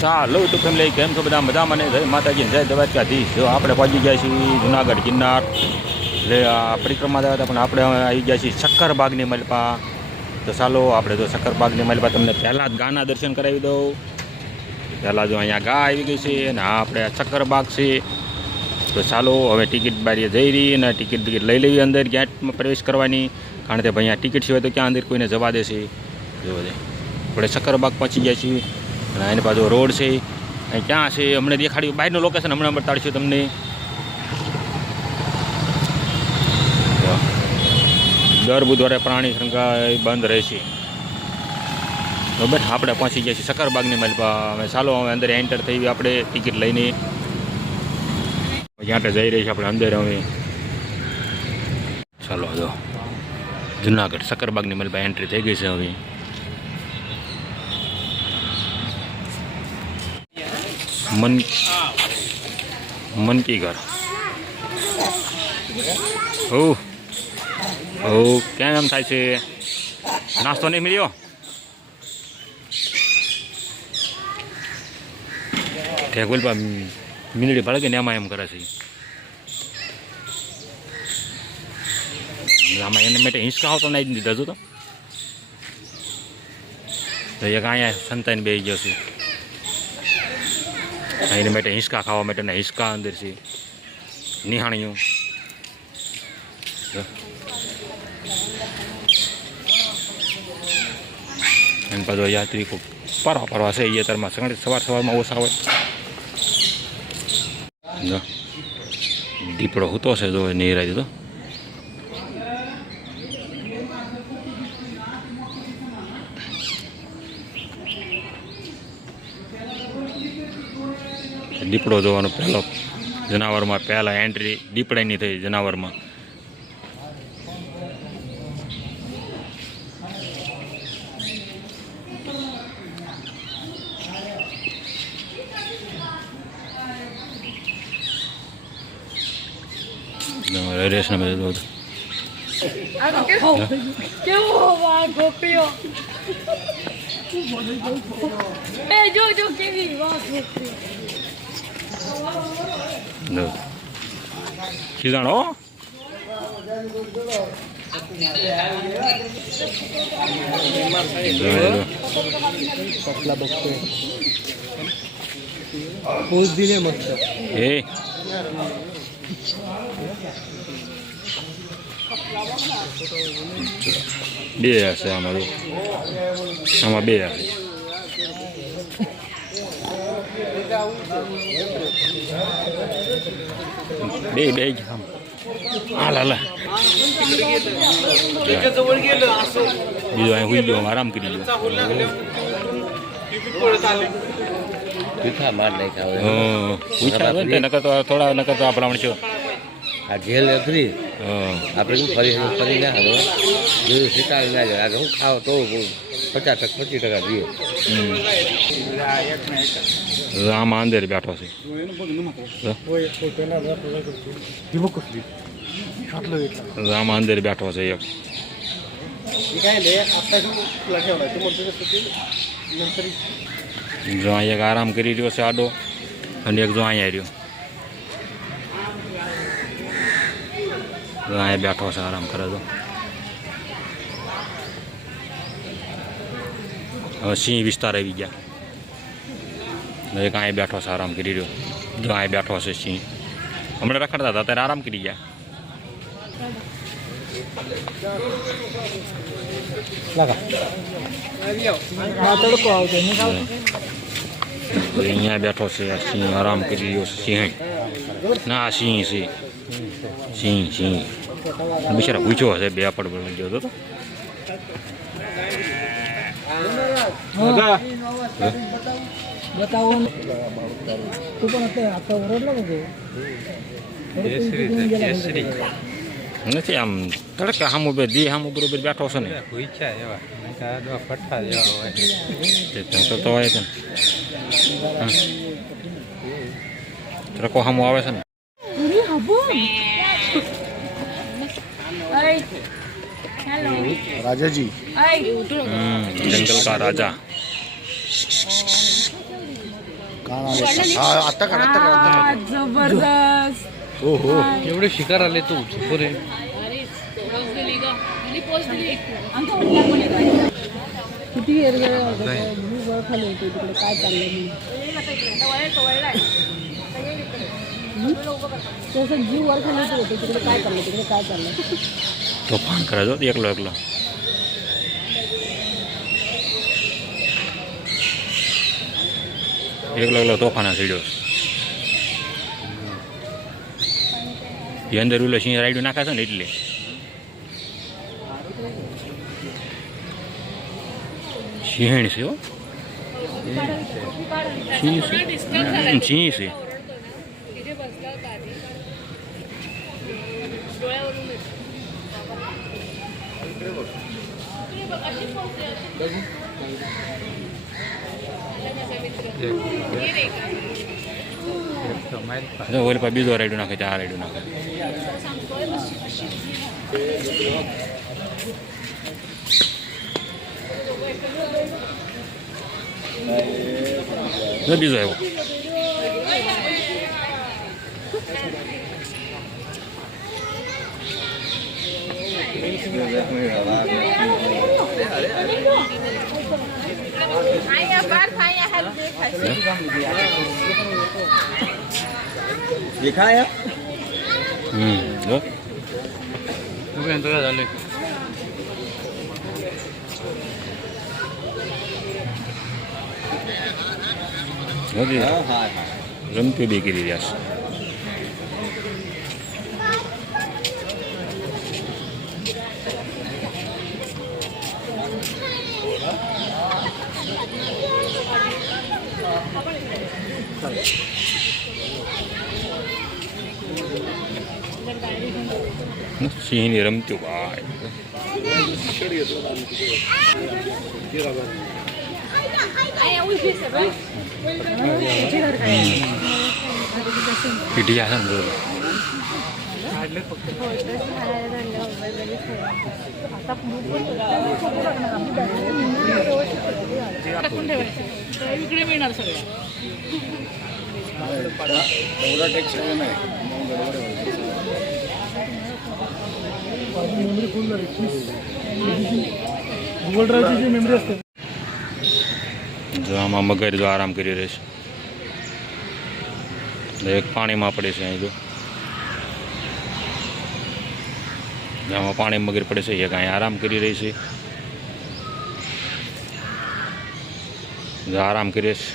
ચાલો તો ફેમિલી કેમ છો બધા મજા મને જય માતાજી જય દ્વારકાધીશ. જો આપણે પહોંચી ગયા છીએ જુનાગઢ, ગિરનાર. એટલે આ પરિક્રમા થયા હતા પણ આપણે આવી ગયા છીએ શક્કરબાગની મલપા. તો ચાલો, આપણે તો શક્કરબાગની મલપા તમને પહેલાં જ ગાના દર્શન કરાવી દઉં. પહેલાં જો અહીંયા ગા આવી ગઈ છે અને આ આપણે શક્કરબાગ છે. તો ચાલો, હવે ટિકિટ બારીએ જઈ રહી અને ટિકિટ ટિકિટ લઈ લેવી અંદર, ગેટમાં પ્રવેશ કરવાની. કારણ કે ભાઈ અહીંયા ટિકિટ સિવાય તો ક્યાં અંદર કોઈને જવા દેશે. જો. આપણે શક્કરબાગ પહોંચી ગયા છીએ. અને એની બાજુ રોડ છે. અહીં ક્યાં છે? અમને દેખાડ્યું. બહારનું લોકેશન હમણાં બતાડશું તમને. દર બુધવારે પ્રાણી સંગ્રહાલય બંધ રહેશે બરાબર? આપણે પહોંચી ગયા છીએ શકરબાગની મલપા હવે ચાલો, હવે અંદર એન્ટર થઈ આપણે ટિકિટ લઈને. જ્યાં જઈ રહી છે આપણે અંદર હવે. ચાલો, જો. જુનાગઢ શકરબાગની મલપા એન્ટ્રી થઈ ગઈ છે હવે. મન મનકી ઘર. ઓ ઓ કેમ એમ થાય છે? નાસ્તો નહીં મળ્યો? ઠેકુલ પા મીંદડી ભળે કે એમાં એમ કરે છે? આમાં એને માટે હિંચકા હોતો નહીં દીધા તો. તો એક અહીંયા સંતાઈને બે ગયો છે. એની માટે હિંચકા ખાવા માટેના હિંચકા અંદર છે. નિહાણીઓ એમ પાછો યાત્રિકો પરવા પરવા છે. એ તરમાં સવાર સવારમાં ઓછા હોય. દીપડો હૂતો છે, જો રાજી દીધો. દીપડો જોવાનો પહેલો જનાવરમાં પહેલા એન્ટ્રી દીપડાની થઈ જનાવરમાં. રેસને બધું. કેવો કેવો વાહ ખીજાણો કપલા બગતો પોઝ દિલે મસ્ત એ બે હશે અમારું. આમાં બે હશે. બે બે આમ. હાલ હાલ. બીજો અહીં હુઈ ગયો આરામ કરી ગયો થોડા નકર તો આપણા છો આ જેલ અઘરી હં. આપણે શું ફરી ફરી ના હવે જોયું શીતાવી ના જાય. આગળ હું ખાવ તો પચાસ ટકા પચીસ ટકા દઈએ રામ આંદેર બેઠો છે. રામ આંદેર બેઠો છે એક. જો અહીંયા આરામ કરી રહ્યો છે આડો અને એક જો અહીંયા રહ્યો. અહીંયા બેઠો છે આરામ કરે તો હવે સિંહ વિસ્તાર આવી ગયા. એક અહીંયા બેઠો છે આરામ કરી રહ્યો. જો અહીંયા બેઠો છે સિંહ. હમણાં રખડતા હતા ત્યારે આરામ કરી ગયા. અહીંયા બેઠો છે સિંહ આરામ કરી રહ્યો છે સિંહ. ના સિંહ છે સિંહ સિંહ. બિચારા પૂછ્યો હશે બે આપણ બની ગયો હતો બતાવો તું પણ અત્યારે આખા વરસ લાગે નથી આમ તડકે સામું બે દી સામું બરોબર બેઠો છે ને. તે તડકો તો હોય છે. તડકો સામું આવે છે ને. राजाजी. जंगल का राजा. आता का जबरदस्त. हो हो. एवढे शिकार आले तो बरे किती एरिया खाली होतो तिकडे. काय चाललंय तसं जीव वर खाली होतो तिकडे. काय चाललं तिकडे काय चाललं તોફાન કરે જો, એકલો એકલો. એકલો એકલો તોફાના સીડ્યો એ અંદર ઉલો સિંહ રાઈડું નાખે છે ને એટલે. સિંહણ છે સિંહ છે. સિંહ છે. ઓલી બીજો રાઈડું નાખે છે આ રાઈડું નાખે. બીજો આવ્યો. દેખાય હમ જો. झाले જો દી હા હા. રમતું બી કરી રહ્યા છે. સિંહની રમતું ભાઈ પીઢિયા છે ને જો. इकडे मिळणार सगळं एवढा टेक्स्ट नाही જો આમાં મગર જો આરામ કરી રહે છે એક પાણીમાં પડે છે અહીં જો આમાં પાણી મગર પડે છે એક અહીં આરામ કરી રહી છે જો આરામ કરીએ છે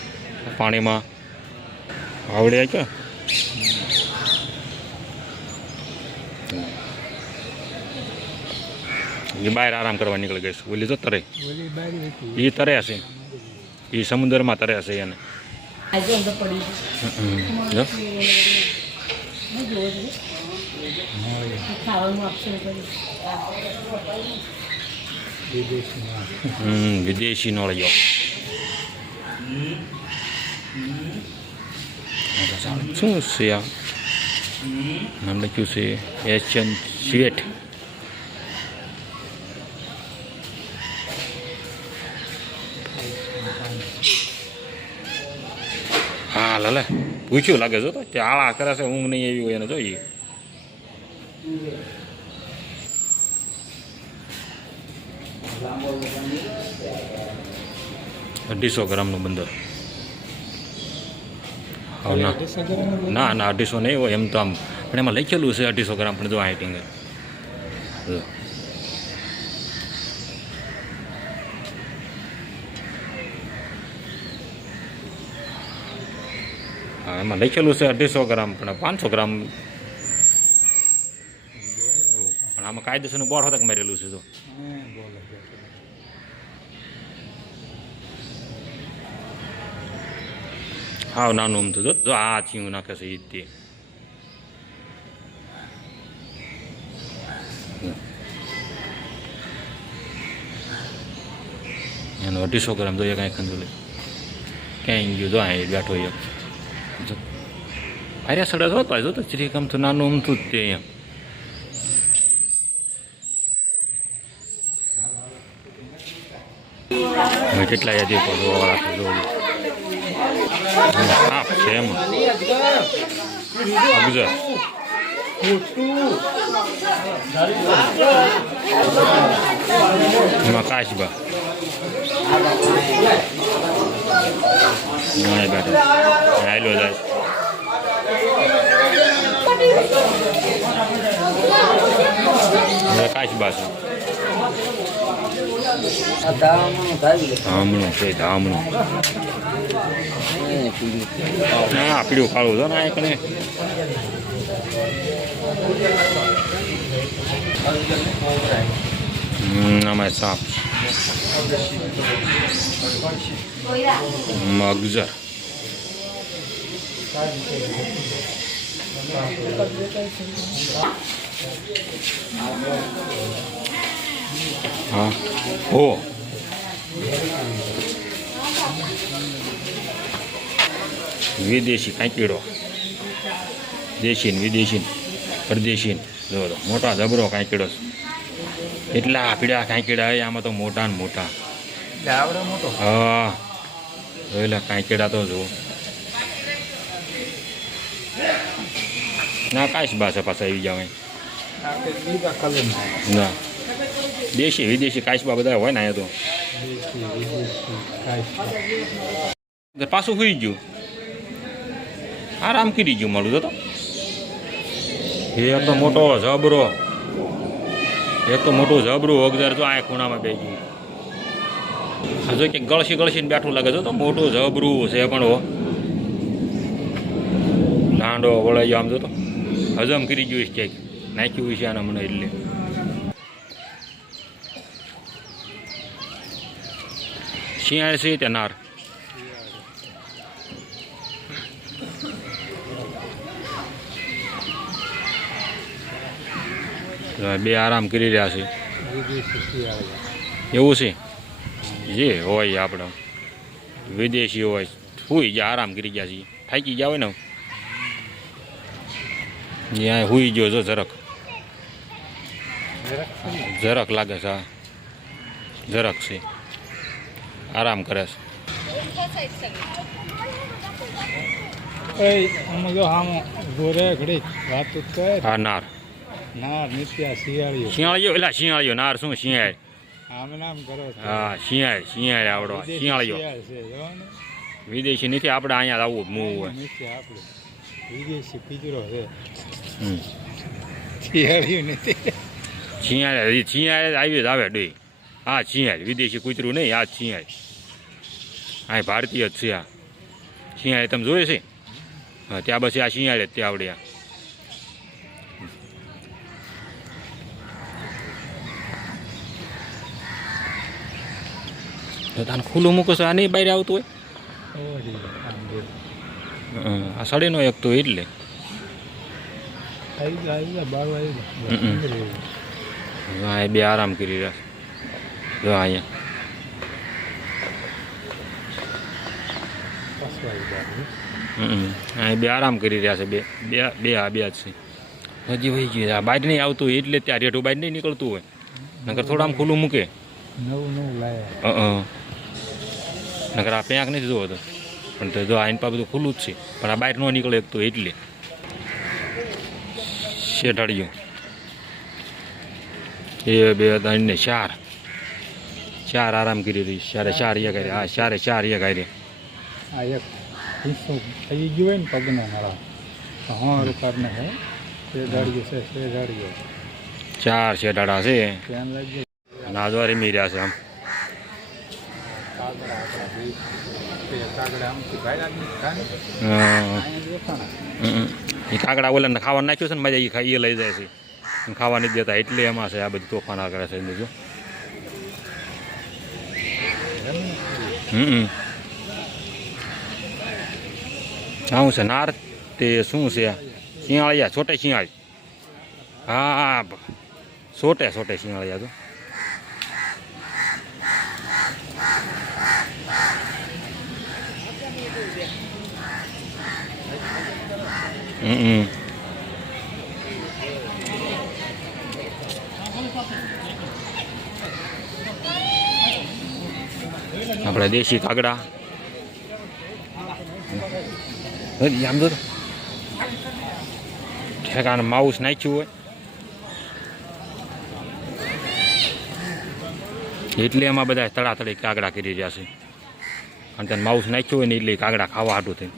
પાણીમાં આવડે કે એ બહાર આરામ કરવા નીકળી ગઈ છે ઓલી તો તરે એ તરે હશે એ સમુદ્રમાં તરે હશે એને આજે અંદર પડી હમ. જો ખાવાનું આપશે પછી હમ વિદેશી નળિયો શું છે આ? નામ લખ્યું છે એશિયન શેઠ. હા, લાલે. પૂછ્યું લાગે છે તો. કે આળા કરે છે, ઊંઘ નહીં એવી હોય એને જોઈએ. અઢીસો ગ્રામનું બંદર. ના ના ના અઢીસો નહીં હોય એમ તો આમ પણ એમાં લખેલું છે અઢીસો ગ્રામ પણ જો હાઇટિંગ હા એમાં લખેલું છે અઢીસો ગ્રામ પણ પાંચસો ગ્રામ પણ આમાં કાયદેસરનું બોર્ડ હોતક મારેલું છે જો હાવ નાનું તો જો જો આ ચીયું નાખે છે ઈ જ તે એનો અઢીસો ગ્રામ જોઈએ કાંઈ ખંજોલે ક્યાંય ગયું જો અહીં બેઠો એક જો આર્યા સડા જો તો તો ચીરી કામ તો નાનું અમથું જ તે એમ કેટલા યાદી વાળા છે જો હા છે એમાં અગજર એમાં કાશબા હાલો જાય કાશબા છે ધામણું છે ધામણું ના પીળું કાળું છે ને આ એકને હમ, આમાં સાપ મગજર હા હો વિદેશી કાંકીડો. દેશી ને વિદેશી ને પરદેશી ને જો મોટા જબરો કાંકીડો છે. એટલા પીળા કાંકીડા હોય આમાં તો મોટા ને મોટા. મોટો? હા. જોયેલા કાંકીડા તો જુઓ. ના કાંઈ ભાષા પાછા આવી જાવ ના. દેશી વિદેશી કાચબા બધા હોય ને અહીંયા તો. પાછું સુઈ ગયું. આરામ કરી ગયું મળું તો. એક તો મોટો જબરો એક તો મોટું જબરું અગજાર તો આ ખૂણામાં બે ગયું. આ જો કે ગળસી ગળસીને બેઠું લાગે છે તો મોટું જબરું છે પણ હો. લાંડો વળાઈ આમ, જો તો. હજમ કરી ગયું છે ક્યાંક. નાખ્યું છે આના મને એટલે. શિયાળ છે તે નાર. બે આરામ કરી રહ્યા છે. એવું છે? જે હોય આપણે. વિદેશી હોય હુઈ ગયા આરામ કરી ગયા છીએ. થાકી ગયા હોય ને? ત્યાં હુઈ ગયો જો ઝરક જરાક લાગે છે હા. જરાક છે. આરામ કરે છે. આમાં જો નાર નિત્યા શિયાળીઓ શિયાળીઓ એટલે શિયાળીઓ નાર શું શિયાળ આમ નામ કરો હા શિયાળ શિયાળ આવડો શિયાળીઓ. વિદેશી નથી આપણે અહીંયા આવવું મૂવ હોય આપણે વિદેશી પિંજરો છે શિયાળીઓ નથી શિયાળ શિયાળ આવી જ આવે ડોઈ હા શિયાળ વિદેશી કૂતરું નહીં આ શિયાળ આ ભારતીય જ છે આ શિયાળ તમે જોયે છે હા ત્યાં બસ આ શિયાળે જ ત્યાં આવડે આ તને ખુલ્લું મૂકો છો. આ નહીં બહાર આવતું હોય? જો. આ સડીનો એક તો એટલે જા, જા, જા. હા બે આરામ કરી રહ્યા છે. જો અહીંયા. પાછું આવી જા. હમ. હા એ બે આરામ કરી રહ્યા છે બે બે બે આ બે જ છે. હજી વહી ગયું આ બહાર નહીં આવતું હોય એટલે ત્યાં રેઠું બહાર નહીં નીકળતું હોય. નગર થોડા આમ ખુલ્લું મૂકે. નવું નવું લાયા. નકર આ પેંક નથી જોવો તો. પણ તો જો આઈન પા બધું ખુલ્લું જ છે. પણ આ બહાર ન નીકળે તો એટલે. શેઠાડીઓ એ બે ત્રણ ને ચાર. ચાર આરામ કરી રહી. ચારે ચાર યા હારે. હા ચારે ચાર એક હારે. આ એક હિસ્સો થઈ ગયો હોય ને પગનો મારા હા રૂપારને હે. તે છે તે ચાર શેઠાડા છે. અને રાખજો મીર્યા રહ્યા છે આમ કાગડા આપણા બી કાગડા. એ કાકડા ઓલાને ખાવાનું નાખ્યું છે ને મજા એ ખાઈ એ લઈ જાય છે. ખાવા નથી દેતા એટલે એમાં છે આ બધું તોફાન કરે છે બીજું હમ શું છે નાર તે શું છે? શિયાળિયા છોટે શિયાળી. હા હા છોટે સોટે શિયાળિયા તો. હમ આપણે દેશી કાગડા. આમ જો તો. ઠેકાણે માઉસ નાખ્યું હોય. એટલે એમાં બધા તળાતળી કાગડા કરી રહ્યા છે. અને તેને માઉસ નાખ્યું હોય ને એટલે કાગડા ખાવા હાટું થઈ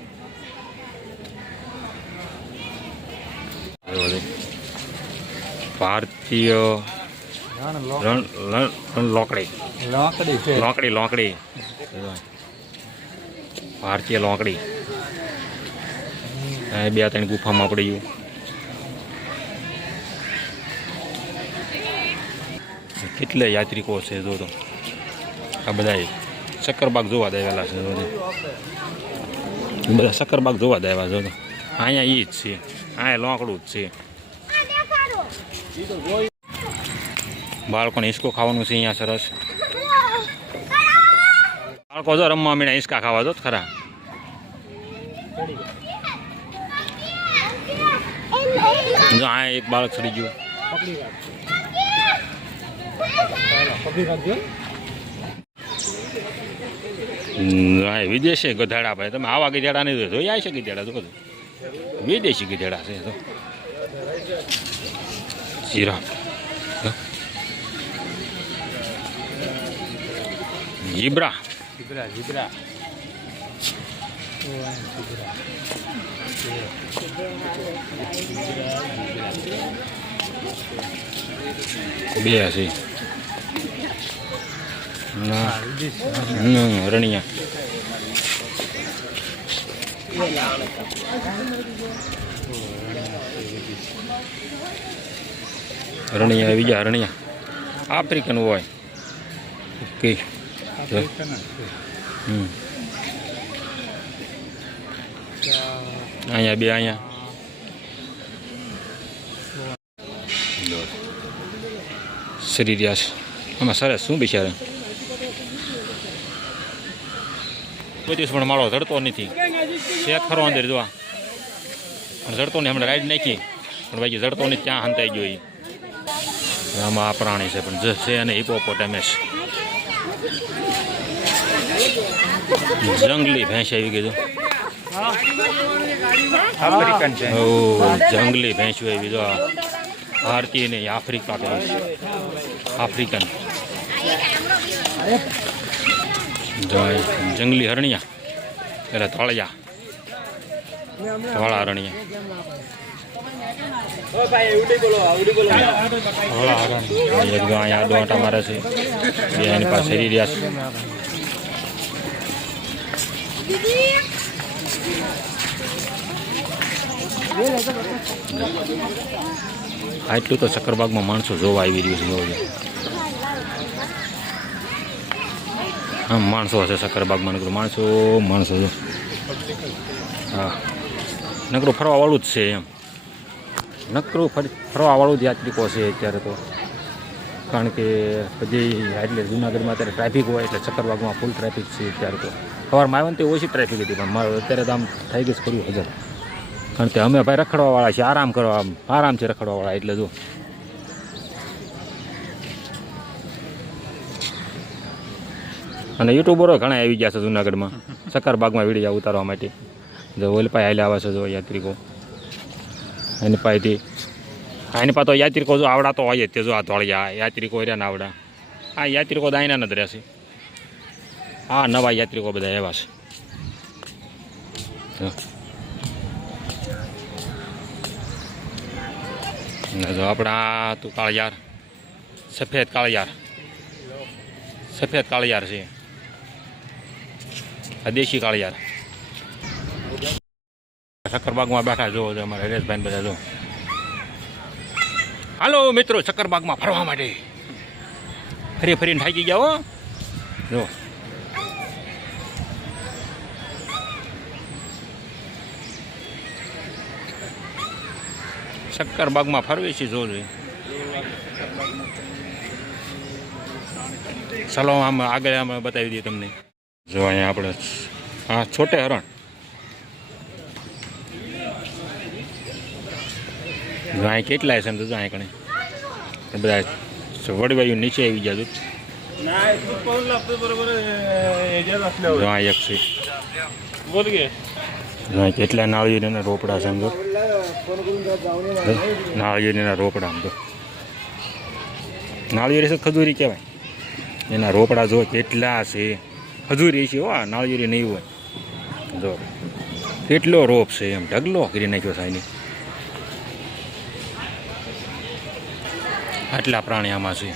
ભારતીય લોકડી. લોકડી લોકડી ભારતીય લોકડી. બે ત્રણ ગુફામાં પડી ગયું કેટલા યાત્રિકો છે જો તો. આ બધા શક્કરબાગ જોવા દેવેલા છે બધા શક્કરબાગ જોવા દેવા જો તો. અહીંયા એ જ છે. અહીંયા લોકડું જ છે. બાળકોને હિંચકો ખાવાનું છે અહીંયા સરસ. બાળકો જો રમવા મીણા હિંચકા ખાવા તો ખરા. જો હા એક બાળક ચડી ગયું. વિદેશી ગધેડા ભાઈ, તમે આવા ગધેડા નહીં જોઈ આવી છે ગધેડા તો બધું. વિદેશી ગધેડા છે તો જીરા જીબ્રા જીબ્રા જીબ્રા બે છે ના હમ, રણિયા આવી બીજા રણિયા. આફ્રિકન હોય. ઓકે. હમ. અહીંયા બે, અહીંયા. સરી રહ્યા છે આમાં સરસ, શું બિચારા? કોઈ દિવસ પણ મારો ધડતો નથી. શેત ખરો અંદર જોવા. પણ ઝડતો નહીં, હમણાં રાઈડ નાખી. પણ બાકી ઝડતો નહીં ત્યાં હંતાઈ ગયો. આમાં આ પ્રાણી છે પણ જે છે અને હિપોપોટેમેસ જંગલી ભેંસ આવી ગઈ જંગલી ભેંસ આવી જો. ભારતીય નહીં આફ્રિકા ભેંસ. આફ્રિકન. જંગલી હરણિયા. એટલે ધોળિયા. ધોળા હરણિયા. અહીંયા દોટા મારે છે એની પાસે હરી રહ્યા છે આટલું તો સક્કરબાગમાં માણસો જોવા આવી રહ્યું છે હા. માણસો હશે સક્કરબાગમાં નકરું માણસો માણસો હા નકરું ફરવાવાળું જ છે એમ. નકરું ફરી, ફરવાવાળું જ યાત્રિકો છે અત્યારે તો. કારણ કે પછી એટલે જુનાગઢમાં અત્યારે ટ્રાફિક હોય એટલે ચક્કરબાગમાં ફૂલ ટ્રાફિક છે અત્યારે તો. સવારમાં આવ્યો ને તે ઓછી ટ્રાફિક હતી, પણ મારે અત્યારે તો આમ થઈ ગઈ કર્યું હજાર કારણ કે અમે ભાઈ રખડવાવાળા છીએ, આરામ કરવા, આરામ છે રખડવાવાળા, એટલે જો. અને યુટ્યુબરો ઘણા આવી ગયા છે જુનાગઢમાં સક્કરબાગમાં વિડીયા ઉતારવા માટે. જો ઓલપાઈ હાલે આવે છે જો યાત્રિકો. એની પાસેથી આ એની પાસે યાત્રિકો જો આવડા તો હોય તે જો આ ધોળિયા, યાત્રિકો રહ્યા ને આવડા. આ યાત્રિકો અહીંના નથી રહેશે આ નવા યાત્રિકો બધા એવા છે. જો. આપણા તું કાળિયાર, સફેદ કાળિયાર. સફેદ કાળિયાર છે. આ દેશી કાળિયાર. શક્કરબાગમાં બેઠા જો જો અમારા હરેશભાઈ બધા જો હાલો મિત્રો શક્કરબાગમાં ફરવા માટે. ફરી ફરીને થાકી ગયા હો. જો શક્કરબાગમાં ફરવી છે જો જોઈએ ચાલો આમ આગળ આમ બતાવી દઈએ તમને. જો અહીંયા આપણે હા છોટે હરણ. અહીં કેટલા છે એમ તો અહીં કણે. બધા વડવાયું નીચે આવી ગયા જો. જો અહીં એક છે. અહીં કેટલા નાળિયેરના રોપડા છે સમજો નાળિયેરના રોપડા આમ તો નાળિયેરી છે ખજૂરી કહેવાય? એના રોપડા જો કેટલા છે? ખજૂરી છે હો નાળિયેરી નહીં હોય. જો કેટલો રોપ છે એમ ઢગલો કરી નાખ્યો સાઈની આટલા પ્રાણી આમાં છે.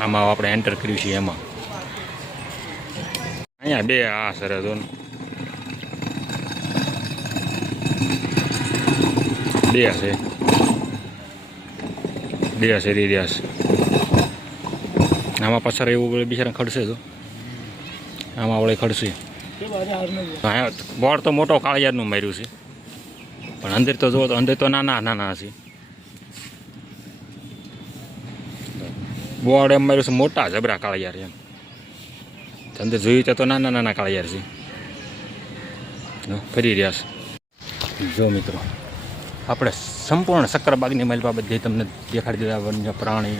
આમાં આપણે એન્ટર કર્યું છે એમાં. અહીંયા બે આ સરસ. બે છે. બે છે રહ્યા છે. આમાં પાછળ એવું બિચારા ખડશે તો આમાં આપણે ખડશે. બોર્ડ તો મોટો કાળિયારનું માર્યું છે. પણ અંદર તો જુઓ તો અંદર તો નાના નાના છે. બોર્ડ એમ માર્યું છે, મોટા જબરા કાળિયાર એમ. અંદર જોયું તો નાના નાના કાળિયાર છે. ફરી રહ્યા છે. જો મિત્રો, આપણે સંપૂર્ણ શક્કરબાગની બાબત જે તમને દેખાડી દીધા, વન્ય પ્રાણી,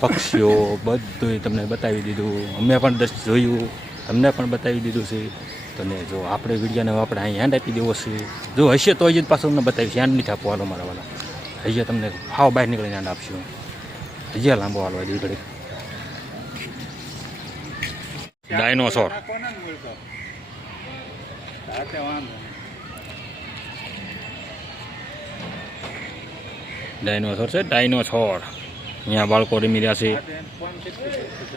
પક્ષીઓ બધું તમને બતાવી દીધું. અમે પણ દસ જોયું તમને પણ બતાવી દીધું છે. તને જો આપણે વિડીયોને આપણે અહીં હેન્ડ આપી દેવો છે. જો હશે તો જ પાછું અમને બતાવીશ. હેન્ડ નથી આપવાનો મારા વાલા હજી તમને હાવ બહાર નીકળીને હેન્ડ આપશું. હજી લાંબો હાલવા દે ઘડી ડાયનોસોર ડાયનોસોર છે ડાયનોસોર અહીંયા બાળકો રમી રહ્યા છે